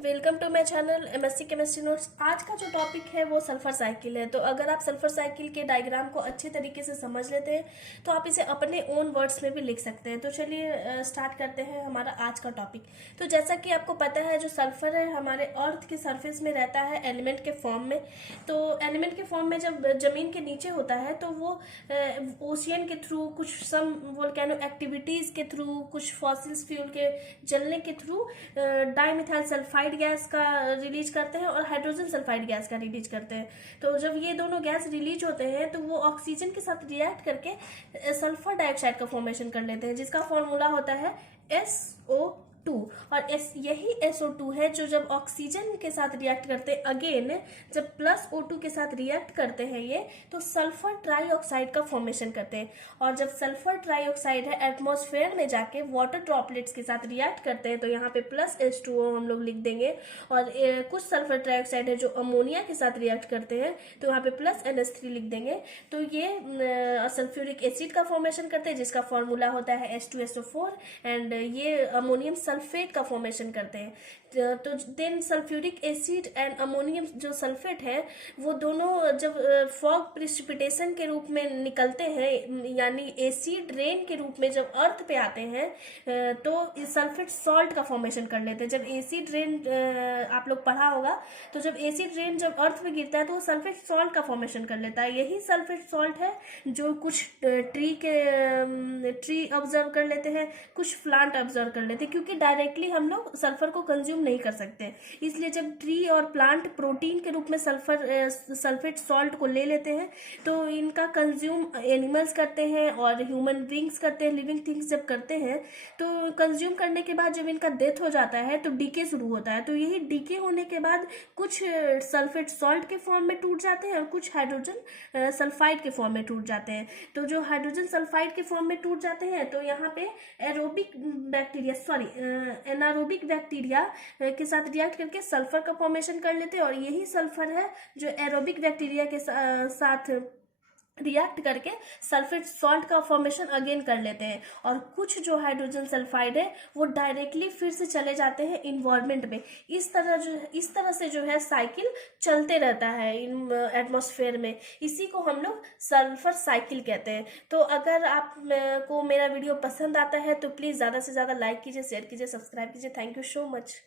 Welcome to my channel MSc chemistry notes. आज का जो टॉपिक है वो सल्फर साइकिल है। तो अगर आप सल्फर साइकिल के डायग्राम को अच्छे तरीके से समझ लेते हैं तो आप इसे अपने ओन वर्ड्स में भी लिख सकते हैं। तो चलिए स्टार्ट करते हैं हमारा आज का टॉपिक। तो जैसा कि आपको पता है, जो सल्फर है हमारे अर्थ के सरफेस में रहता है एलिमेंट के फॉर्म में। तो एलिमेंट के फॉर्म में जब जमीन के नीचे होता है तो वो ओशियन के थ्रू, कुछ सम वोल्केनो एक्टिविटीज के थ्रू, कुछ फॉसिल्स फ्यूल के जलने के थ्रू डाइमिथाइल सल्फाइड गैस का रिलीज करते हैं और हाइड्रोजन सल्फाइड गैस का रिलीज करते हैं। तो जब ये दोनों गैस रिलीज होते हैं तो वो ऑक्सीजन के साथ रिएक्ट करके सल्फर डाइऑक्साइड का फॉर्मेशन कर लेते हैं, जिसका फॉर्मूला होता है SO2। और यही SO2 है जो जब ऑक्सीजन के साथ रिएक्ट करते हैं, अगेन जब प्लस O2 के साथ रिएक्ट करते हैं ये, तो सल्फर ट्राईऑक्साइड का फॉर्मेशन करते हैं। और जब सल्फर ट्राईऑक्साइड है एटमॉस्फेयर में जाके वाटर ड्रॉपलेट्स के साथ रिएक्ट करते हैं, तो यहाँ पे प्लस H2O हम लोग लिख देंगे। और कुछ सल्फर ट्राईऑक्साइड है जो अमोनिया के साथ रिएक्ट करते हैं, तो यहाँ पे प्लस NH3 लिख देंगे। तो ये सल्फ्यूरिक एसिड का फॉर्मेशन करते हैं, जिसका फॉर्मूला होता है H2SO4। एंड ये अमोनियम सल्फेट का फॉर्मेशन करते हैं। तो then sulphuric acid and ammonium जो सल्फेट है, वो दोनों जब फॉग प्रिसिपिटेशन के रूप में निकलते हैं, यानी एसिड रेन के रूप में जब अर्थ पे आते हैं, तो सल्फेट सॉल्ट का फॉर्मेशन कर लेते हैं। जब एसिड रेन आप लोग पढ़ा होगा, तो जब एसिड रेन जब अर्थ पे गिरता है तो वो सल्फेट सॉल्ट का फॉर्मेशन कर लेता है। यही सल्फेट सॉल्ट है जो कुछ ट्री ऑब्जर्व कर लेते हैं, कुछ प्लांट ऑब्जर्व कर लेते हैं, क्योंकि डायरेक्टली हम लोग सल्फर को कंज्यूम नहीं कर सकते। इसलिए जब ट्री और प्लांट प्रोटीन के रूप में सल्फेट सॉल्ट को ले लेते हैं, तो इनका कंज्यूम एनिमल्स करते हैं और ह्यूमन बींग्स करते हैं। लिविंग थिंग्स जब करते हैं तो कंज्यूम करने के बाद जब इनका डेथ हो जाता है तो डीके शुरू होता है। तो यही डीके होने के बाद कुछ सल्फेट सॉल्ट के फॉर्म में टूट जाते हैं और कुछ हाइड्रोजन सल्फाइड के फॉर्म में टूट जाते हैं। तो जो हाइड्रोजन सल्फाइड के फॉर्म में टूट जाते हैं, तो यहाँ पे एनारोबिक बैक्टीरिया के साथ रिएक्ट करके सल्फर का फॉर्मेशन कर लेते हैं। और यही सल्फर है जो एरोबिक बैक्टीरिया के साथ रिएक्ट करके सल्फेट सॉल्ट का फॉर्मेशन अगेन कर लेते हैं। और कुछ जो हाइड्रोजन सल्फाइड है वो डायरेक्टली फिर से चले जाते हैं इन्वायरमेंट में। इस तरह से जो है साइकिल चलते रहता है इन एटमॉस्फेयर में। इसी को हम लोग सल्फर साइकिल कहते हैं। तो अगर आप को मेरा वीडियो पसंद आता है तो प्लीज़ ज़्यादा से ज़्यादा लाइक कीजिए, शेयर कीजिए, सब्सक्राइब कीजिए। Thank you so much.